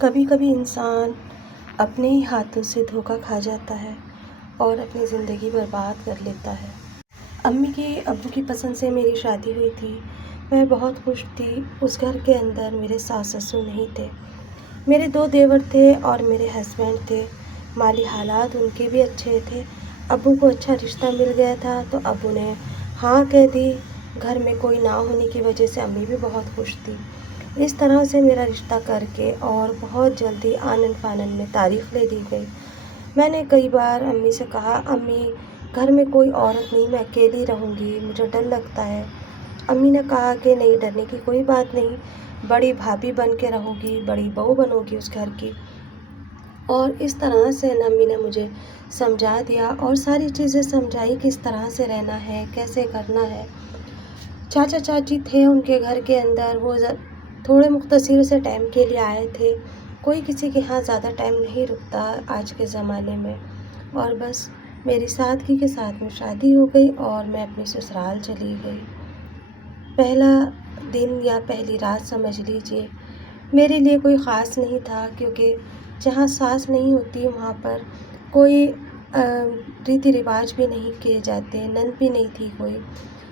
کبھی کبھی انسان اپنے ہی ہاتھوں سے دھوکہ کھا جاتا ہے اور اپنی زندگی برباد کر لیتا ہے۔ امی کی ابو کی پسند سے میری شادی ہوئی تھی۔ میں بہت خوش تھی۔ اس گھر کے اندر میرے ساس سسر نہیں تھے، میرے 2 دیور تھے اور میرے ہسبینڈ تھے۔ مالی حالات ان کے بھی اچھے تھے۔ ابو کو اچھا رشتہ مل گیا تھا تو ابو نے ہاں کہہ دی۔ گھر میں کوئی نہ ہونے کی وجہ سے امی بھی بہت خوش تھی۔ اس طرح سے میرا رشتہ کر کے اور بہت جلدی آنن فانن میں تاریخ لے دی گئی۔ میں نے کئی بار امی سے کہا، امی گھر میں کوئی عورت نہیں، میں اکیلی رہوں گی، مجھے ڈر لگتا ہے۔ امی نے کہا کہ نہیں، ڈرنے کی کوئی بات نہیں، بڑی بھابھی بن کے رہو گی، بڑی بہو بنو گی اس گھر کی۔ اور اس طرح سے امی نے مجھے سمجھا دیا اور ساری چیزیں سمجھائی، کس طرح سے رہنا ہے، کیسے کرنا ہے۔ چاچا چاچی تھے ان کے گھر کے اندر، وہ تھوڑے مختصر سے ٹائم کے لیے آئے تھے۔ کوئی کسی کے ہاں زیادہ ٹائم نہیں رکتا آج کے زمانے میں۔ اور بس میری سادگی کے ساتھ میں شادی ہو گئی اور میں اپنی سسرال چلی گئی۔ پہلا دن یا پہلی رات سمجھ لیجیے میرے لیے کوئی خاص نہیں تھا، کیونکہ جہاں ساس نہیں ہوتی وہاں پر کوئی ریتی رواج بھی نہیں کیے جاتے، نند بھی نہیں تھی کوئی۔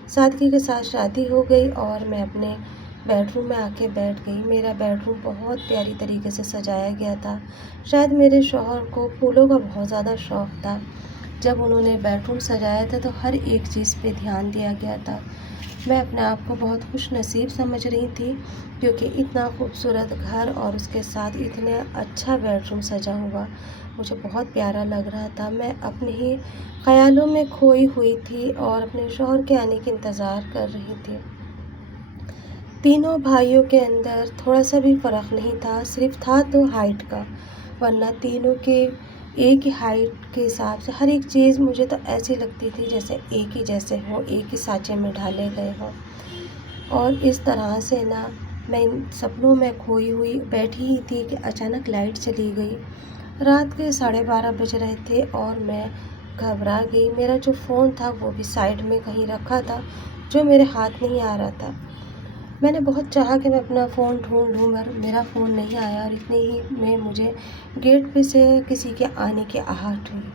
سادگی کے ساتھ شادی ہو گئی اور میں اپنے بیڈ روم میں آ کے بیٹھ گئی۔ میرا بیڈ روم بہت پیاری طریقے سے سجایا گیا تھا۔ شاید میرے شوہر کو پھولوں کا بہت زیادہ شوق تھا۔ جب انہوں نے بیڈ روم سجایا تھا تو ہر ایک چیز پہ دھیان دیا گیا تھا۔ میں اپنے آپ کو بہت خوش نصیب سمجھ رہی تھی، کیونکہ اتنا خوبصورت گھر اور اس کے ساتھ اتنا اچھا بیڈ روم سجا ہوا مجھے بہت پیارا لگ رہا تھا۔ میں اپنے ہی خیالوں میں کھوئی ہوئی تھی اور اپنے شوہر کے آنے کی انتظار کر رہی تھی۔ تینوں بھائیوں کے اندر تھوڑا سا بھی فرق نہیں تھا، صرف تھا تو ہائٹ کا، ورنہ تینوں کے ایک ہی ہائٹ کے حساب سے ہر ایک چیز مجھے تو ایسی لگتی تھی جیسے ایک ہی جیسے ہو، ایک ہی سانچے میں ڈھالے گئے ہوں۔ اور اس طرح سے میں ان سپنوں میں کھوئی ہوئی بیٹھی ہی تھی کہ اچانک لائٹ چلی گئی۔ رات کے 12:30 بج رہے تھے اور میں گھبرا گئی۔ میرا جو فون تھا وہ بھی سائڈ میں کہیں رکھا تھا، جو میرے ہاتھ نہیں آ رہا تھا۔ میں نے بہت چاہا کہ میں اپنا فون ڈھونڈوں مگر میرا فون نہیں آیا، اور اتنے ہی میں مجھے گیٹ پہ سے کسی کے آنے کی آہٹ ہوئی۔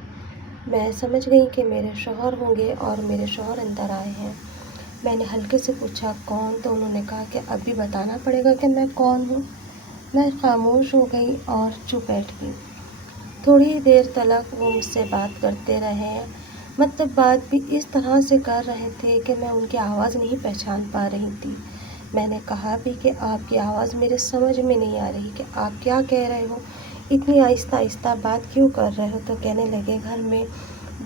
میں سمجھ گئی کہ میرے شوہر ہوں گے اور میرے شوہر اندر آئے ہیں۔ میں نے ہلکے سے پوچھا کون، تو انہوں نے کہا کہ اب بھی بتانا پڑے گا کہ میں کون ہوں۔ میں خاموش ہو گئی اور چپ بیٹھ گئی۔ تھوڑی دیر تلک وہ مجھ سے بات کرتے رہے، مطلب بات بھی اس طرح سے کر رہے تھے کہ میں ان کی آواز نہیں پہچان پا رہی تھی۔ میں نے کہا بھی کہ آپ کی آواز میرے سمجھ میں نہیں آ رہی کہ آپ کیا کہہ رہے ہو، اتنی آہستہ آہستہ بات کیوں کر رہے ہو؟ تو کہنے لگے گھر میں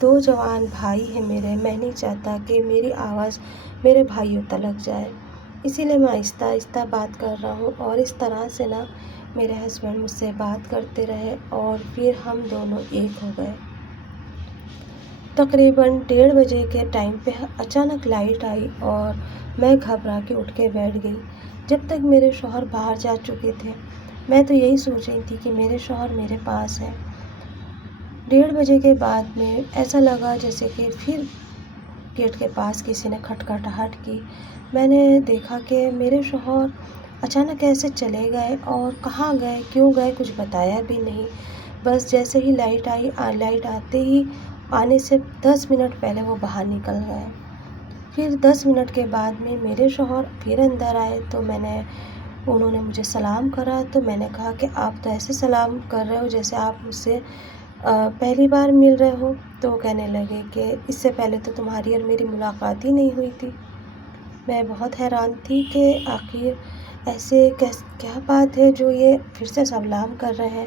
2 جوان بھائی ہیں میرے، میں نہیں چاہتا کہ میری آواز میرے بھائیوں تلک جائے، اسی لیے میں آہستہ آہستہ بات کر رہا ہوں۔ اور اس طرح سے میرے ہسبینڈ مجھ سے بات کرتے رہے اور پھر ہم دونوں ایک ہو گئے۔ تقریباً 1:30 بجے کے ٹائم پہ اچانک لائٹ آئی اور میں گھبرا کے اٹھ کے بیٹھ گئی۔ جب تک میرے شوہر باہر جا چکے تھے میں تو یہی سوچ رہی تھی کہ میرے شوہر میرے پاس ہیں۔ 1:30 بجے کے بعد میں ایسا لگا جیسے کہ پھر گیٹ کے پاس کسی نے کھٹکھٹاہٹ کی۔ میں نے دیکھا کہ میرے شوہر اچانک ایسے چلے گئے، اور کہاں گئے کیوں گئے کچھ بتایا بھی نہیں۔ بس جیسے ہی لائٹ آئی، لائٹ آتے ہی آنے سے 10 منٹ پہلے وہ باہر نکل گئے۔ پھر 10 منٹ کے بعد میں میرے شوہر پھر اندر آئے تو انہوں نے مجھے سلام کرا، تو میں نے کہا کہ آپ تو ایسے سلام کر رہے ہو جیسے آپ مجھ سے پہلی بار مل رہے ہو۔ تو وہ کہنے لگے کہ اس سے پہلے تو تمہاری اور میری ملاقات ہی نہیں ہوئی تھی۔ میں بہت حیران تھی کہ آخر ایسے کیا بات ہے جو یہ پھر سے سلام کر رہے ہیں۔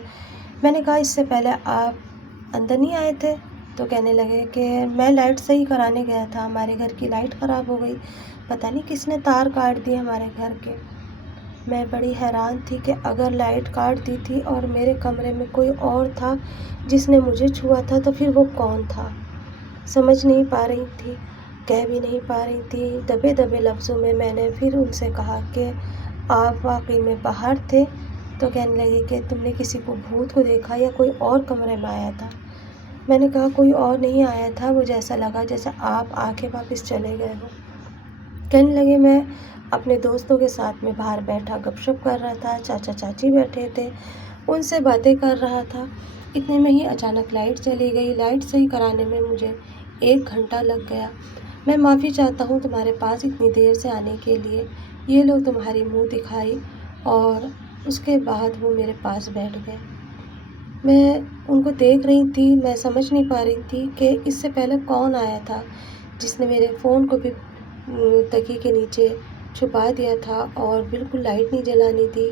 میں نے کہا اس سے پہلے آپ اندر نہیں آئے تھے؟ تو کہنے لگے کہ میں لائٹ صحیح کرانے گیا تھا، ہمارے گھر کی لائٹ خراب ہو گئی، پتہ نہیں کس نے تار کاٹ دیے ہمارے گھر کے۔ میں بڑی حیران تھی کہ اگر لائٹ کاٹ دی تھی اور میرے کمرے میں کوئی اور تھا جس نے مجھے چھوا تھا تو پھر وہ کون تھا؟ سمجھ نہیں پا رہی تھی، کہہ بھی نہیں پا رہی تھی۔ دبے دبے لفظوں میں نے پھر ان سے کہا کہ آپ واقعی میں باہر تھے؟ تو کہنے لگے کہ تم نے کسی کو بھوت کو دیکھا یا کوئی اور کمرے میں آیا تھا؟ میں نے کہا کوئی اور نہیں آیا تھا، مجھے ایسا لگا جیسے آپ آ کے واپس چلے گئے ہو۔ کہنے لگے میں اپنے دوستوں کے ساتھ میں باہر بیٹھا گپ شپ کر رہا تھا، چاچا چاچی بیٹھے تھے، ان سے باتیں کر رہا تھا۔ اتنے میں ہی اچانک لائٹ چلی گئی۔ لائٹ صحیح کرانے میں مجھے 1 گھنٹہ لگ گیا۔ میں معافی چاہتا ہوں تمہارے پاس اتنی دیر سے آنے کے لیے۔ یہ لو تمہاری منہ دکھائی، اور اس کے بعد وہ میرے پاس بیٹھ گئے۔ میں ان کو دیکھ رہی تھی۔ میں سمجھ نہیں پا رہی تھی کہ اس سے پہلے کون آیا تھا جس نے میرے فون کو بھی تکیے کے نیچے چھپا دیا تھا اور بالکل لائٹ نہیں جلانی تھی۔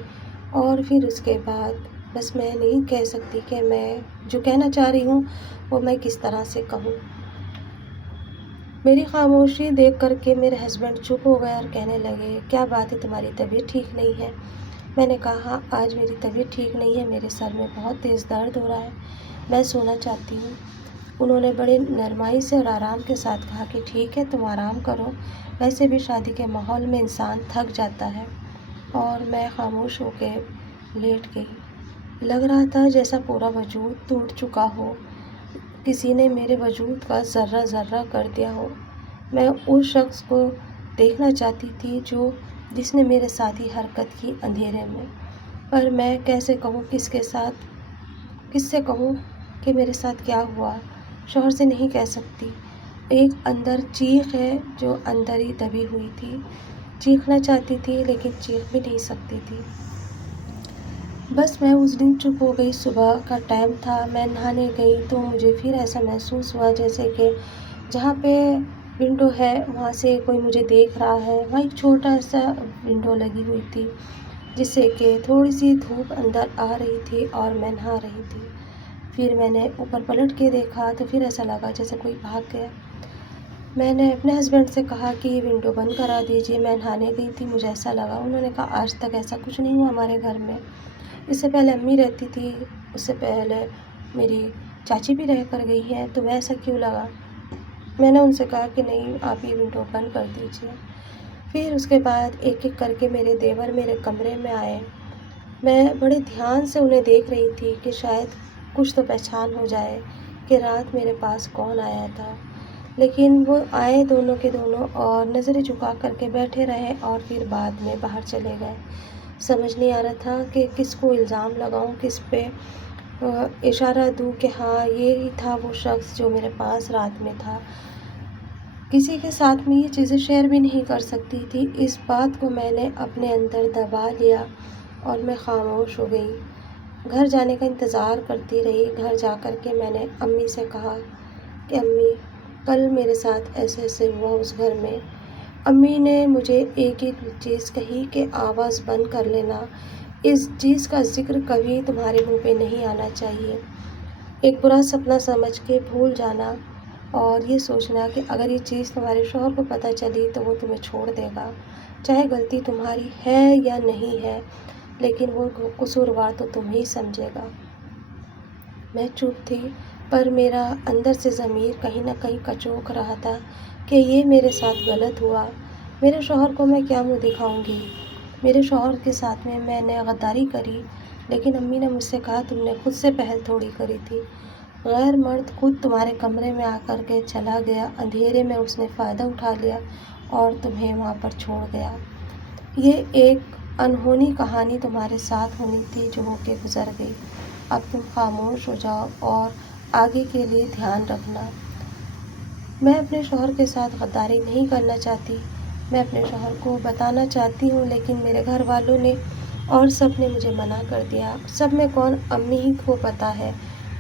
اور پھر اس کے بعد بس میں نہیں کہہ سکتی کہ میں جو کہنا چاہ رہی ہوں وہ میں کس طرح سے کہوں۔ میری خاموشی دیکھ کر کے میرے ہسبینڈ چپ ہو گئے اور کہنے لگے، کیا بات ہے، تمہاری طبیعت ٹھیک نہیں ہے؟ میں نے کہا، آج میری طبیعت ٹھیک نہیں ہے، میرے سر میں بہت تیز درد ہو رہا ہے، میں سونا چاہتی ہوں۔ انہوں نے بڑے نرمائی سے اور آرام کے ساتھ کہا کہ ٹھیک ہے، تم آرام کرو، ویسے بھی شادی کے ماحول میں انسان تھک جاتا ہے۔ اور میں خاموش ہو کے لیٹ گئی۔ لگ رہا تھا جیسا پورا وجود ٹوٹ چکا ہو، کسی نے میرے وجود کا ذرہ ذرہ کر دیا ہو۔ میں اس شخص کو دیکھنا چاہتی تھی جس نے میرے ساتھ ہی حرکت کی اندھیرے میں، پر میں کیسے کہوں، کس سے کہوں کہ میرے ساتھ کیا ہوا؟ شوہر سے نہیں کہہ سکتی۔ ایک اندر چیخ ہے جو اندر ہی دبی ہوئی تھی۔ چیخنا چاہتی تھی لیکن چیخ بھی نہیں سکتی تھی۔ بس میں اس دن چپ ہو گئی۔ صبح کا ٹائم تھا، میں نہانے گئی تو مجھے پھر ایسا محسوس ہوا جیسے کہ جہاں پہ ونڈو ہے وہاں سے کوئی مجھے دیکھ رہا ہے۔ وہاں ایک چھوٹا سا ونڈو لگی ہوئی تھی جس سے کہ تھوڑی سی دھوپ اندر آ رہی تھی اور میں نہا رہی تھی۔ پھر میں نے اوپر پلٹ کے دیکھا تو پھر ایسا لگا جیسے کوئی بھاگ گیا۔ میں نے اپنے ہسبینڈ سے کہا کہ یہ ونڈو بند کرا دیجیے، میں نہانے گئی تھی، مجھے ایسا لگا۔ انہوں نے کہا، آج تک ایسا کچھ نہیں ہوا ہمارے گھر میں، اس سے پہلے امی رہتی تھی، اس سے پہلے میری چاچی بھی رہ کر گئی ہیں، تمہیں ایسا کیوں لگا؟ میں نے ان سے کہا کہ نہیں، آپ یہ ونڈو بند کر دیجیے۔ پھر اس کے بعد ایک ایک کر کے میرے دیور میرے کمرے میں آئے۔ میں بڑے دھیان سے انہیں دیکھ رہی تھی کہ شاید کچھ تو پہچان ہو جائے کہ رات میرے پاس کون آیا تھا، لیکن وہ آئے دونوں کے دونوں اور نظریں جھکا کر کے بیٹھے رہے اور پھر بعد میں باہر چلے گئے۔ سمجھ نہیں آ رہا تھا کہ کس کو الزام لگاؤں، کس پہ اشارہ دوں کہ ہاں یہی تھا وہ شخص جو میرے پاس رات میں تھا۔ کسی کے ساتھ میں یہ چیزیں شیئر بھی نہیں کر سکتی تھی۔ اس بات کو میں نے اپنے اندر دبا لیا اور میں خاموش ہو گئی۔ گھر جانے کا انتظار کرتی رہی۔ گھر جا کر کے میں نے امی سے کہا کہ امی، کل میرے ساتھ ایسے ایسے ہوا اس گھر میں۔ امی نے مجھے ایک ہی چیز کہی کہ آواز بند کر لینا، اس چیز کا ذکر کبھی تمہارے منہ پہ نہیں آنا چاہیے، ایک برا سپنا سمجھ کے بھول جانا، اور یہ سوچنا کہ اگر یہ چیز تمہارے شوہر کو پتہ چلی تو وہ تمہیں چھوڑ دے گا، چاہے غلطی تمہاری ہے یا نہیں ہے، لیکن وہ قصوروار تو تمہیں ہی سمجھے گا۔ میں چپ تھی، پر میرا اندر سے ضمیر کہیں نہ کہیں کچوک رہا تھا کہ یہ میرے ساتھ غلط ہوا۔ میرے شوہر کو میں کیا منہ دکھاؤں گی؟ میرے شوہر کے ساتھ میں نے غداری کری، لیکن امی نے مجھ سے کہا تم نے خود سے پہل تھوڑی کری تھی، غیر مرد خود تمہارے کمرے میں آ کر کے چلا گیا، اندھیرے میں اس نے فائدہ اٹھا لیا اور تمہیں وہاں پر چھوڑ گیا۔ یہ ایک انہونی کہانی تمہارے ساتھ ہونی تھی جو ہو کے گزر گئی۔ اب تم خاموش ہو جاؤ اور آگے کے لیے دھیان رکھنا۔ میں اپنے شوہر کے ساتھ غداری نہیں کرنا چاہتی، میں اپنے شوہر کو بتانا چاہتی ہوں، لیکن میرے گھر والوں نے اور سب نے مجھے منع کر دیا۔ سب میں کون، امی ہی کو پتہ ہے،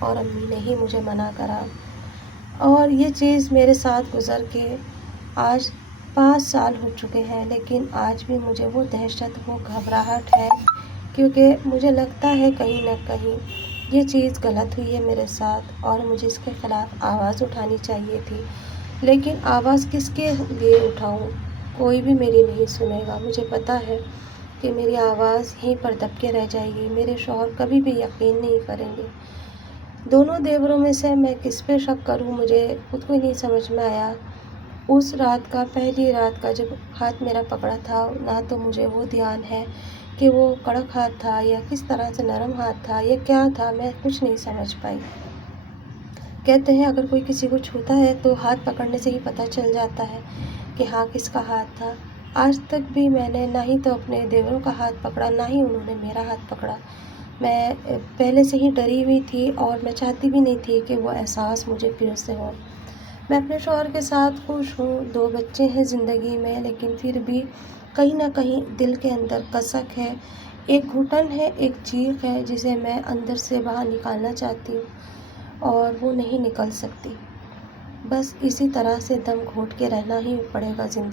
اور امی نے ہی مجھے منع کرا۔ اور یہ چیز میرے ساتھ گزر کے آج 5 سال ہو چکے ہیں، لیکن آج بھی مجھے وہ دہشت، وہ گھبراہٹ ہے، کیونکہ مجھے لگتا ہے کہیں نہ کہیں یہ چیز غلط ہوئی ہے میرے ساتھ اور مجھے اس کے خلاف آواز اٹھانی چاہیے تھی، لیکن آواز کس کے لیے اٹھاؤں؟ کوئی بھی میری نہیں سنے گا۔ مجھے پتہ ہے کہ میری آواز یہیں پر دب کے رہ جائے گی، میرے شوہر کبھی بھی یقین نہیں کریں گے۔ دونوں دیوروں میں سے میں کس پہ شک کروں، مجھے خود کو ہی نہیں سمجھ میں آیا۔ اس رات کا، پہلی رات کا جب ہاتھ میرا پکڑا تھا، نہ تو مجھے وہ دھیان ہے کہ وہ کڑک ہاتھ تھا یا کس طرح سے نرم ہاتھ تھا یا کیا تھا، میں کچھ نہیں سمجھ پائی۔ کہتے ہیں اگر کوئی کسی کو چھوتا ہے تو ہاتھ پکڑنے سے ہی پتہ چل جاتا ہے کہ ہاں کس کا ہاتھ تھا۔ آج تک بھی میں نے نہ ہی تو اپنے دیوروں کا ہاتھ پکڑا، نہ ہی انہوں نے میرا ہاتھ پکڑا۔ میں پہلے سے ہی ڈری ہوئی تھی اور میں چاہتی بھی نہیں تھی کہ وہ احساس مجھے پھر سے ہو۔ میں اپنے شوہر کے ساتھ خوش ہوں، 2 بچے ہیں زندگی میں، لیکن پھر بھی کہیں نہ کہیں دل کے اندر کسک ہے، ایک گھٹن ہے، ایک چیخ ہے جسے میں اندر سے باہر نکالنا چاہتی ہوں اور وہ نہیں نکل سکتی۔ بس اسی طرح سے دم گھونٹ کے رہنا ہی پڑے گا زندگی۔